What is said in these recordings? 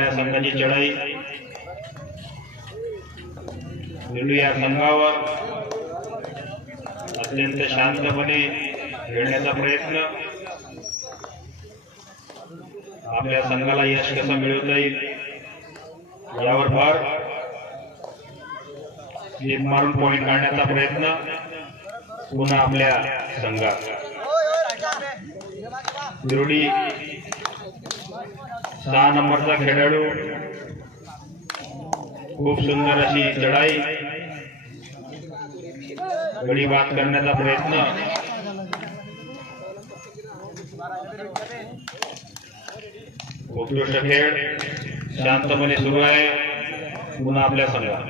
या संघाची चढाई निवडू या संघावर अत्यंत शांतपणे खेळण्याचा प्रयत्न आपल्या संघाला यश कसं मिळवता येईल यावर भर एक मारून पॉइंट काढण्याचा प्रयत्न पुन्हा आपल्या संघात निवडी 6 नंबरचा खेळाडू खूप सुंदर अशी चढाई गडी बाद करण्याचा प्रयत्न उत्कृष्ट खेळ शांतपणे सुरू आहे पुन्हा आपल्या संघात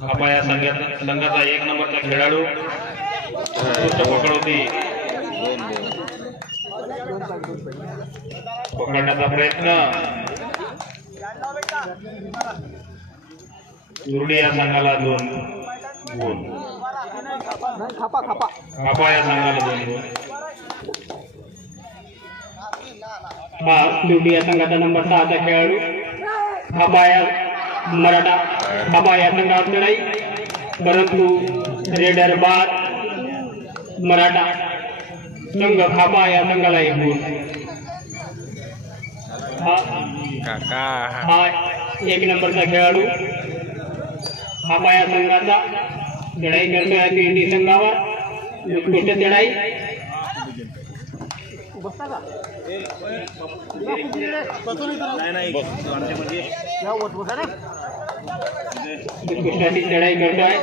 खापा या संघाचा 1 नंबरचा खेळाडू उत्कृष्ट पकड होती पकडण्याचा प्रयत्न दुर्डी या संघाला 2 गुण खापा या संघाला 2 गुण दुर्डी या संघाचा नंबर 6 चा खेळाडू खापा या मराठा खापा या संघावर लढाई परंतु रेडर बाद मराठा संघ खापा या संघाला 1 गुण हा 1 नंबरचा खेळाडू खापा या संघाचा लढाई करतोय दिंडी संघावर उत्कृष्ट लढाई उत्कृष्टाची लढाई करतोय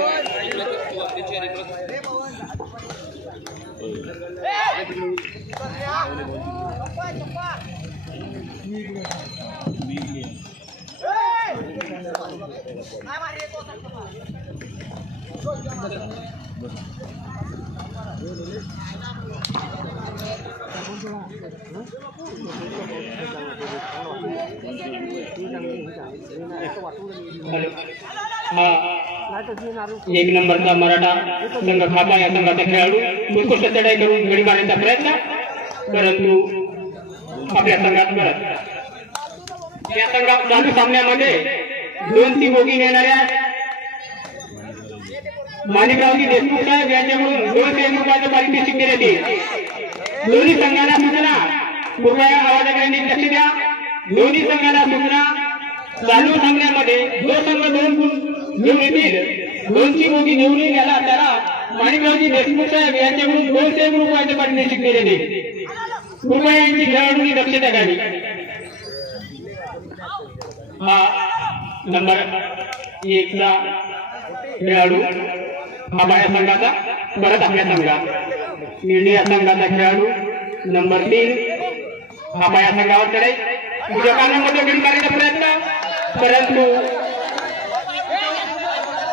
एक नंबरचा मराठा संघ खापा या संघाचा खेळाडू उत्कृष्ट चढाई करून गडी मारण्याचा प्रयत्न परंतु आपल्या संघात परत या संघात चालू सामन्यामध्ये 2 बोगी नेणाऱ्या माणिकरावजी देशमुख साहेब यांच्याकडून 2 रुपयाचं पारितोषिक देण्यात येईल दोन्ही संघाला सूचना कृपया आवाजाकडे नीट लक्ष द्या दोन्ही संघाला सूचना चालू सामन्यामध्ये जो संघ 2 गुण घेऊन येतील 2ची बोगी घेऊन येईल त्याला माणिकरावजी देशमुख साहेब यांच्याकडून 200 रुपयाचं पारितोषिक देण्यात येईल कृपया यांची खेळाडूंनी दक्षता घ्यावी हा नंबर 1 चा खेळाडू खापा या संघाचा परत आपल्या संघात इंडिया संघाचा खेळाडू नंबर 3 खापा या संघावर चढाई उद्या कानामध्ये गडी मारण्याचा प्रयत्न परंतु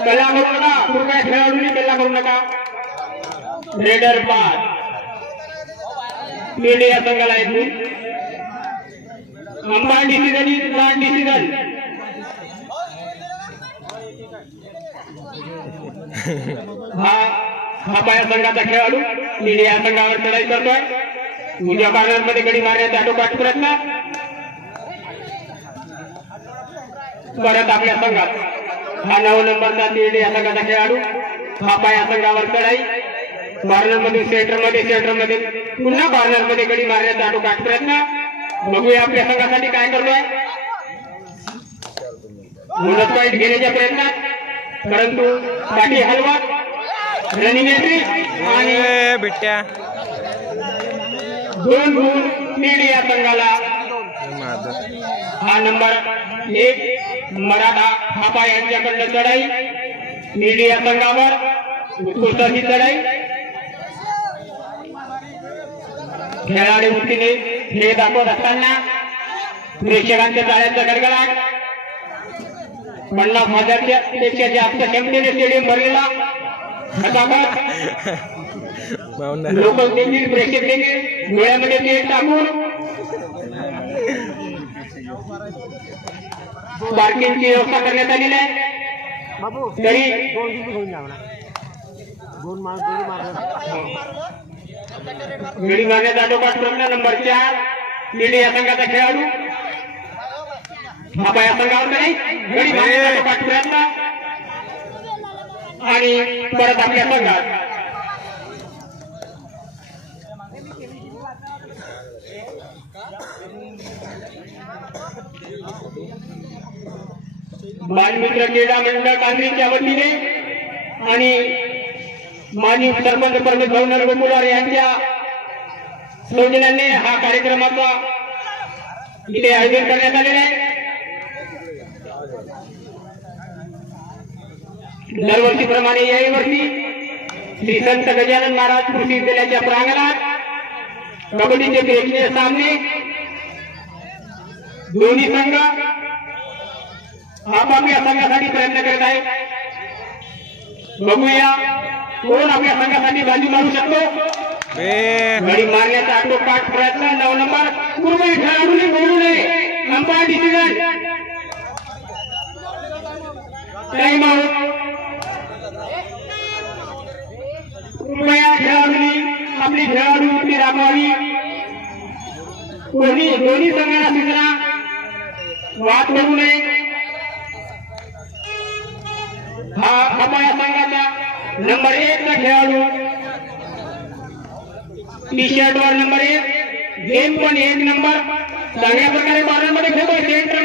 कल्ला करू नका कृपया खेळाडूंनी कल्ला करू नका रेडर बाद इंडिया संघाला 1 गुण अंपायर डिसिजन हा खापा या संघाचा खेळाडू इंडिया संघावर चढाई करतोय उजव्या कॉर्नर मध्ये गडी मारण्याचा आटोकाट प्रयत्न परत आपल्या संघात हा 9 नंबरचा इंडिया संघाचा खेळाडू खापा या संघावर चढाई कॉर्नर मध्ये सेंटर मध्ये पुन्हा कॉर्नर मध्ये गडी मारण्याचा आटोकाट प्रयत्न बघूया आपल्या संघासाठी काय करतोय मुदत पॉइंट घेण्याच्या प्रयत्नात परंतु पाठी हलवा रनिंग एंट्री आणि बिट्ट्या 2 गुण मीडिया संघाला हा नंबर 1 मराठा खापा यांच्याकडनं चढाई मीडिया संघावर उत्कृष्टाची चढाई खेळाडू वृत्तीने खेळ दाखवत असताना प्रेक्षकांच्या टाळ्यांचा गडगडाट 50,000 पेक्षा जास्त क्षमतेने स्टेडियम भरलेला लोक देखील प्रेक्षक देखील डोळ्यामध्ये तेल टाकून पार्किंगची व्यवस्था करण्यात आलेली आहे तरी गडी मारण्याचा आटोपाठ प्रयत्न नंबर 4 लीड या संघाचा खेळाडू आपण या संघावर नाही गडी मारण्याचा आटोपाठ प्रयत्न आणि परत आपल्या संघात बालमित्र क्रीडा मंडळ कांगरीच्या वतीने आणि माजी सरपंच प्रमुख भाऊ नरगोमुलार यांच्या सौजन्याने हा कार्यक्रमाचा इथे आयोजन करण्यात आलेला आहे। दरवर्षीप्रमाणे याही वर्षी श्री संत गजानन महाराज कृषी विद्यालयाच्या प्रांगणात कबड्डीचे प्रेक्षणीय सामने दोन्ही संघ आपापल्या संघासाठी प्रयत्न करत आहे। बघूया कोण आपल्या संघासाठी बाजू मारू शकतो। गडी मारण्याचा आटोपाठ प्रयत्न 9 नंबर पूर्व खेळाडूने बोलू नये अंपायर डिसिजन टाइम आउट। कृपया खेळाडूंनी आपली खेळाडू राबवावी। दोन्ही संघाला सूचना वाद करू नये। हा आपल्या संघाचा नंबर 1 चा खेळाडू टी शर्ट वर नंबर 1 गेम पण 1 नंबर चांगल्या प्रकारे कॉर्नर मध्ये खेळतोय। सेंटर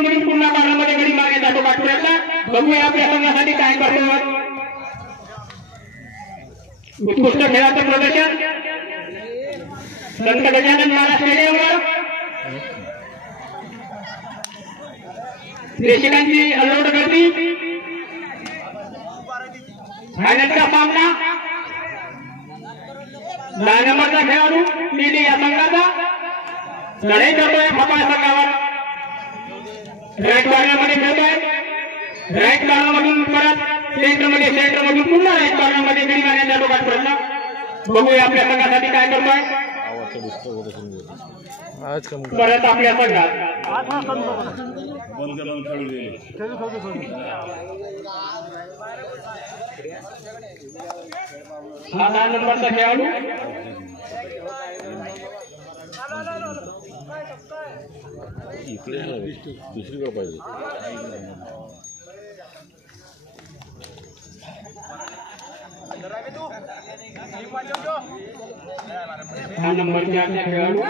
मधून पुन्हा कॉर्नर मध्ये गडी मारण्याचा आटोपाठ प्रयत्न बघूया आपल्या संघासाठी काय करतो। उत्कृष्ट खेळाचं प्रदर्शन संत गजानन महाराज स्टेडियमवर प्रेक्षकांची अलोट गर्दी। फायनलचा सामना 10 नंबरचा खेळाडू टीडी या संघाचा लढाई करतोय भोपाळ संघावर। राईट कॉर्नर मध्ये खेळतोय। राईट कॉर्नर मधून परत सेंटर मधून पुन्हा राईट कॉर्नर मध्ये गडी मारण्याचा आटोपाठ प्रयत्न बघूया आपल्या संघासाठी काय करतोय। परत आपल्या संघात हा 10 नंबरचा खेळाडू दुसरीकडे पाहिजे। हा नंबर 4 चा खेळाडू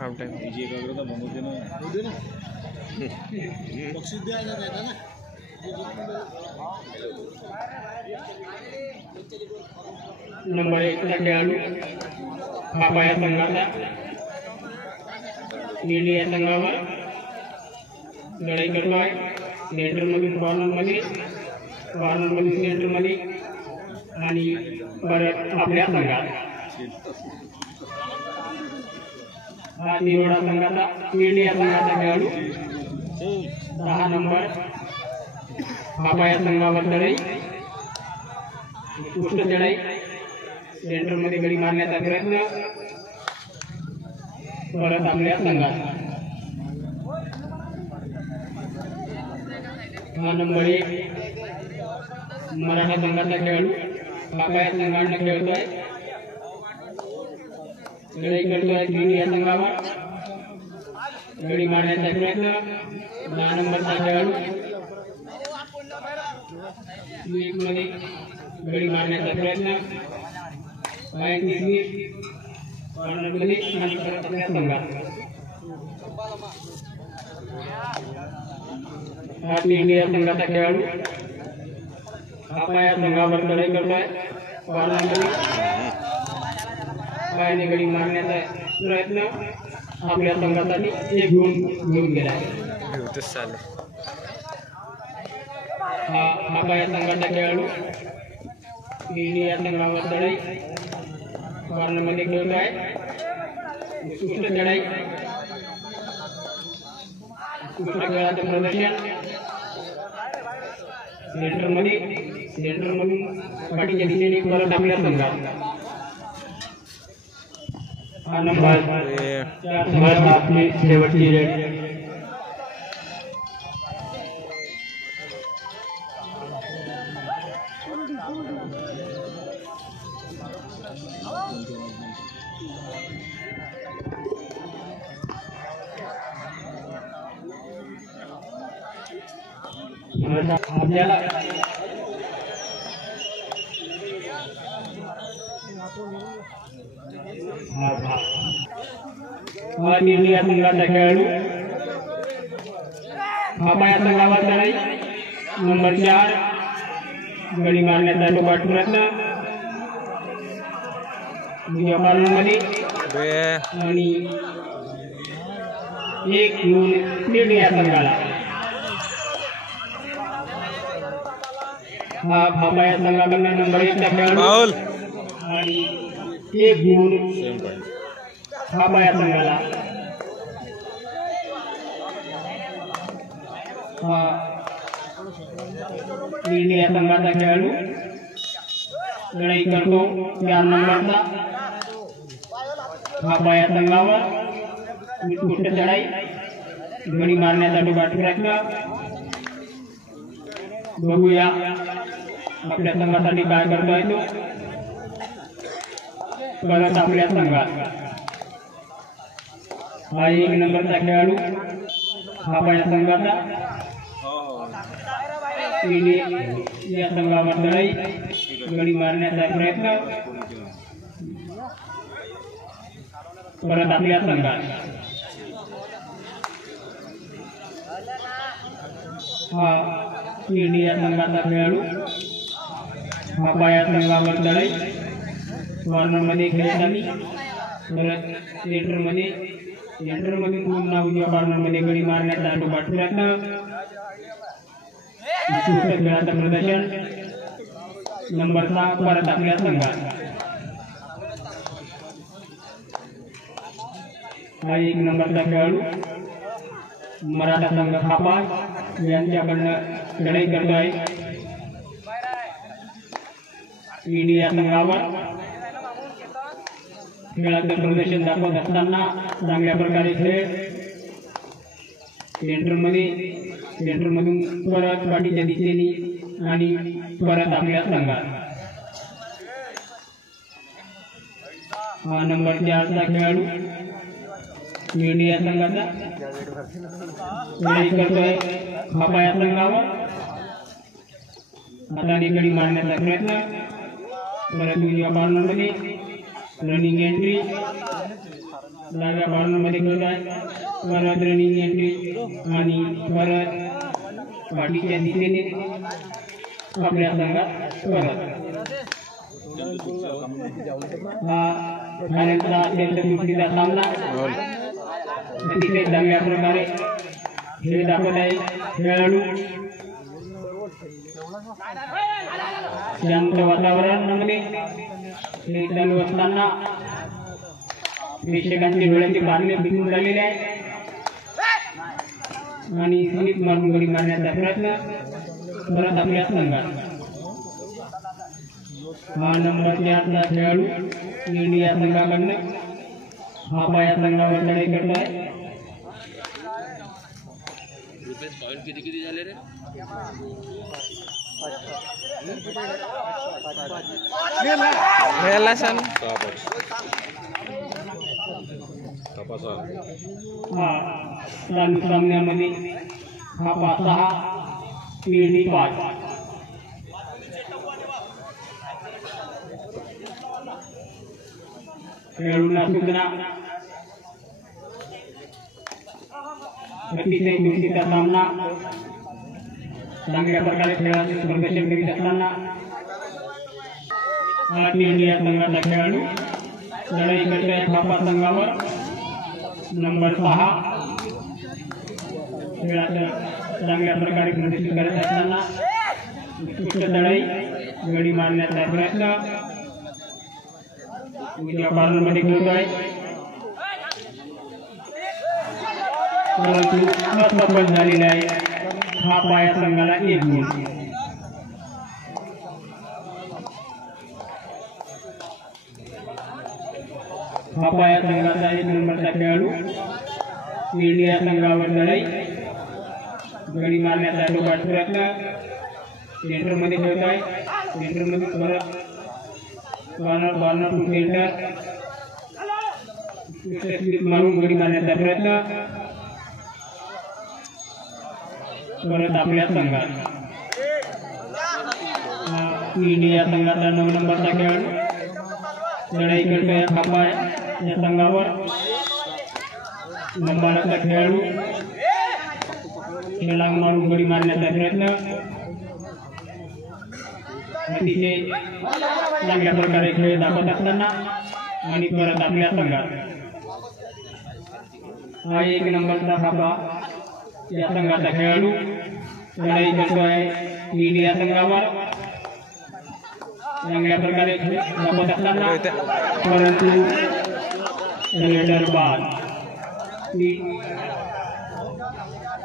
हाफ टाइम जी एकाग्रता बनवते ना बक्षीस द्यायला नाही ना। नंबर 1 चा खेळाडू बापा या संघाचा नीली या संघावर लढाई करतोय। सेंटर मधून कॉर्नर मध्ये सेंटर मध्ये आणि परत आपल्या संघात हा निरोडा संघाचा नीली या संघाचा खेळाडू 10 नंबर बापा या संघावर लढाई उत्कृष्ट लढाई सेंटर मध्ये गडी मारण्याचा प्रयत्न परत आपल्या संघात हा नंबर 1 मराठा संघाचा खेळाडू बापा या संघाने खेळतोय। लढाई करतोय नीली या संघावर गडी मारण्याचा प्रयत्न 10 नंबरचा खेळाडू मध्ये गडी मारण्याचा प्रयत्न कॉर्नरमध्ये आणि परत आपल्या संघात हा इंडिया संघाचा खेळाडू आपल्या संघावर लढाई करतोय। कॉर्नरमध्ये पायाने गडी मारण्याचा प्रयत्न आपल्या संघासाठी एक गुण घेऊन गेला आहे। हा आपल्या संघाचा खेळाडू इंडिया संघावर लढाई कॉर्नर मध्ये खेळतोय। उत्कृष्ट लढाई उत्कृष्ट खेळाचं प्रदर्शन सेंटरमधून पाठीच्या दिशेने परत आपल्या संघात हा नंबर 4 आपली शेवटची रेड आपल्याला निर्णय संघाचा खेळाडू पाया संघावर लढाई नंबर 4 गडी मारण्याचा टोकाट प्रयत्न मध्ये आणि 1-2 निर्णय संघाला हा भापाया संघाकडून नंबर 1 चा खेळाडू आणि 1-2 भापाया संघाला हा निर्णय संघाचा खेळाडू लढाई करतो 4 नंबरचा भापाया संघावर उत्कृष्ट चढाई गडी मारण्याचा टोकाट प्रयत्न बघूया आपल्या संघासाठी काय करता येतो परत आपल्या संघात हा 1 नंबरचा खेळाडू भापाया संघाचा या संघावर लढाई गडी मारण्याचा प्रयत्न परत आपल्या संघात हा इंडिया संघाचा खेळाडू भापाया संघावर लढाई कॉर्नरमध्ये खेळताना परत सेंटरमध्ये पुन्हा उजव्या कॉर्नरमध्ये गडी मारण्याचा टोकाट प्रयत्न खेळाचं प्रदर्शन नंबर 6 परत आपल्या संघात हा 1 नंबरचा खेळाडू मराठा संघ खापा यांच्याकडनं लढाई करतो आहे इंडिया संघावर खेळाचं प्रदर्शन दाखवत असताना चांगल्या प्रकारे खेळ सेंटरमधून परत पाठीच्या दिशेने आणि परत आपल्या संघात हा नंबर 4 चा खेळाडू इंडिया संघाचा लढाई करतोय भापाया संघावर हाताने गडी मारण्याचा प्रयत्न परत उजव्या कॉर्नरमध्ये रनिंग एंट्री डाव्या कॉर्नरमध्ये खेळत आहे परत रनिंग एंट्री आणि परत पाठीच्या दिशेने आपल्या संघात परत हा फायनलचा अत्यंत कुस्तीचा सामना अतिशय चांगल्या प्रकारे खेळ दाखवत आहे खेळाडू शांत वातावरणामध्ये खेळ चालू असताना प्रेक्षकांचे डोळ्याचे पारणे भिजून झालेले आहे आणि स्लिप मारून गडी मारण्याचा प्रयत्न परत आपल्या संघात हा नंबर 4 चा खेळाडू इंडिया संघाकडनं भापाया संघावर लढाई करतो आहे किती झाले रे चालू सामन्यामध्ये खापा 6 इंडी 5 खेळाडूंना सूचना अतिशय कुस्तीचा सामना चांगल्या प्रकारे खेळाचे प्रदर्शन करीत असताना इंडिया संघाचा खेळाडू लढाई करतोय खापा संघावर नंबर 6 खेळाचं चांगल्या प्रकारे प्रदर्शन करत असताना उत्कृष्ट लढाई गडी मारण्याचा प्रयत्न उजव्या कॉर्नरमध्ये खेळतोय परंतु असफल झालेला आहे. थापा या संघाला 1 गुण. थापा या संघाचा 1 नंबरचा खेळाडू शिर्डी या संघावर लढाई. गडी मारण्याचा टोकाट प्रयत्न. सेंटरमध्ये खेळतोय. सेंटरमध्ये परत कॉर्नर टू सेंटर. मारून गडी मारण्याचा प्रयत्न. परत आपल्या संघात शिर्डी या संघाचा 9 नंबरचा खेळाडू लढाई करतोय थापा या संघावर. नंबरचा खेळाडू छलांग मारून गडी मारण्याचा प्रयत्न. अतिशय चांगल्या प्रकारे खेळ दाखवत असताना आणि परत आपल्या संघात हा 1 नंबरचा थापा या संघाचा खेळाडू लढाई करतोय शिर्डी या संघावर. चांगल्या प्रकारे दाखवत असताना परंतु रेडर बाद.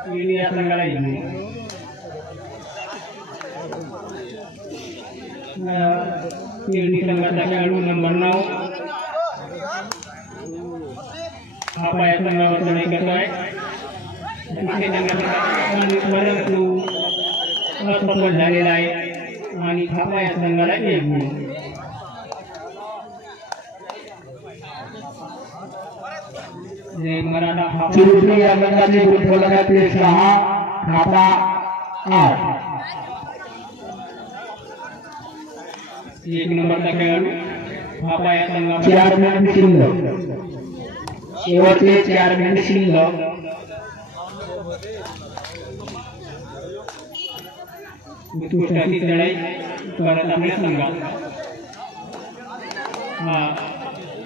शिर्डी या संघाला येईल. शिर्डी संघाचा खेळाडू नंबर 9 थापा या संघावर लढाई करतोय. परंतु असफल झालेला आहे आणि थापा या संघाला 1 गुण. मराठा शिर्डी या संघाचे गुणफलकातले 6 थापा 8. 1 नंबरचा खेळाडू थापा या संघावर 4 मिनिट शिल्लक. शेवटचे 4 मिनिट शिल्लक. उत्कृष्ट लढाई परत आपल्या संघात.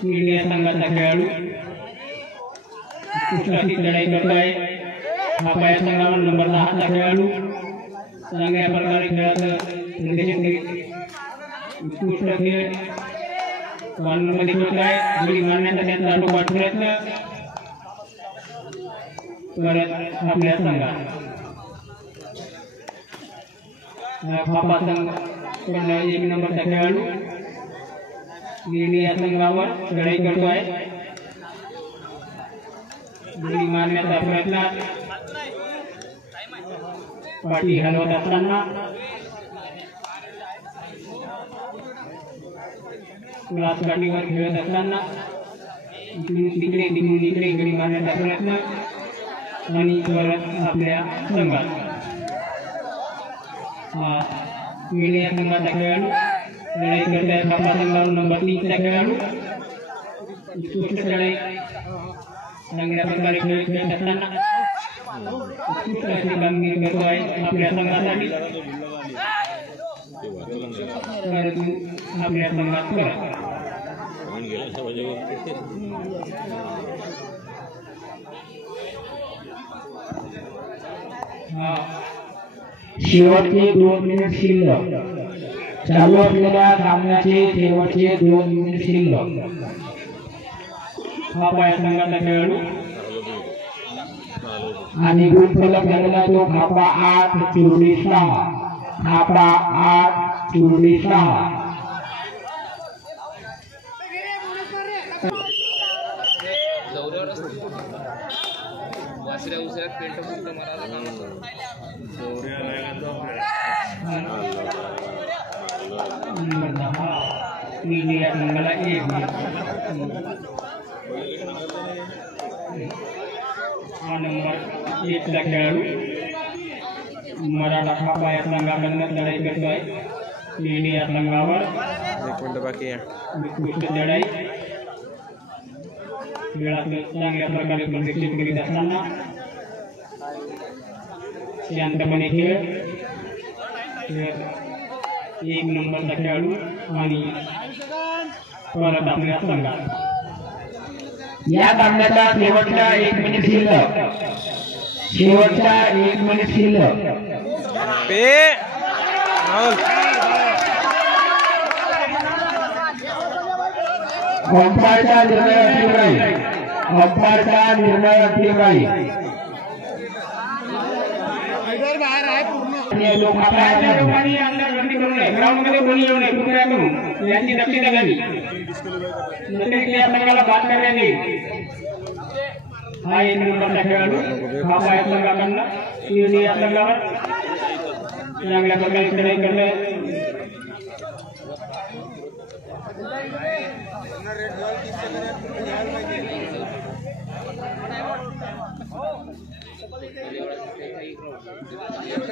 शिर्डी या संघाचा खेळाडू उत्कृष्ट लढाई करतोय थापा या संघावर. नंबर 10 चा खेळाडू चांगल्या प्रकारे खेळाचं प्रदर्शन करीत उत्कृष्ट खेळ कॉर्नरमध्ये खेळतोय. गडी मारण्याचा त्यांचा आटोकाट प्रयत्न. परत आपल्या संघात थापा संघ 1 नंबरचा खेळाडू शिर्डी या संघावर लढाई करतोय. गडी मारण्याचा प्रयत्न. पाठी हलवत असताना क्लास गाडीवर खेळत असताना तिकडून इकडे गडी मारण्याचा प्रयत्न आणि परत आपल्या संघात शिर्डी या संघाचा खेळाडू लढाई करतोय थापा संघावर. नंबर 3 चा खेळाडू उत्कृष्ट लढाई चांगल्या प्रकारे खेळ खेळत असताना उत्कृष्ट अशी कामगिरी करतोय आपल्या संघासाठी. परंतु आपल्या संघात परत शेवटचे 2 मिनिट शिल्लक. चालू असलेल्या सामन्याचे शेवटचे 2 मिनिट शिल्लक. थापा या संघाचा खेळाडू आणि गुणफलक झालेला तो थापा 8 शिर्डी 6. थापा 8 शिर्डी 6. वासऱ्या उसऱ्यात पेंट फक्त मारायला काम शिर्डी या संघाला 1 गुण. हा नंबर 1 चा खेळाडू मराठा थापा या संघाकडून लढाई करतोय शिर्डी या संघावर. 1 मिनिट बाकी आहे. उत्कृष्ट लढाई खेळातलं चांगल्या प्रकारे प्रदर्शन करीत असताना शांतपणे खेळ. 1 नंबरचा खेळाडू आणि परत आपल्या संघात. या सामन्याचा शेवटचा 1 मिनिट शिल्लक. शेवटचा 1 मिनिट शिल्लक. अंपायरचा निर्णय अंतिम राहील. अंपायरचा निर्णय अंतिम राहील. आणि तो खापा बाहेरच्या लोकांनी अंदर गर्दी करू नये, ग्राउंडमध्ये कोणी येऊ नये, कृपया करून यांची दक्षता घ्यावी. नंतर या संघाला बाद करण्यात येईल. हा एक नंबरचा खेळाडू खापा या संघाकडनं शिवनी या संघावर चांगल्या प्रकारे खेळ करणे.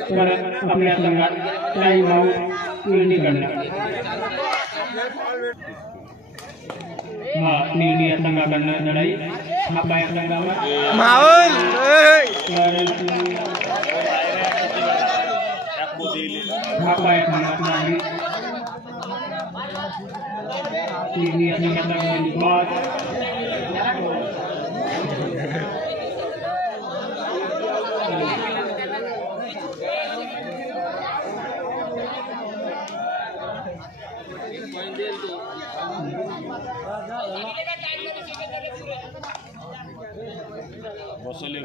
परत आपल्या संघात टाइम आउट निर्णय करणार. हा निर्णय या संघाकडनं लढाई खापा या संघावर खापा या संघात नाही. निर्णय या संघात बाद. बसले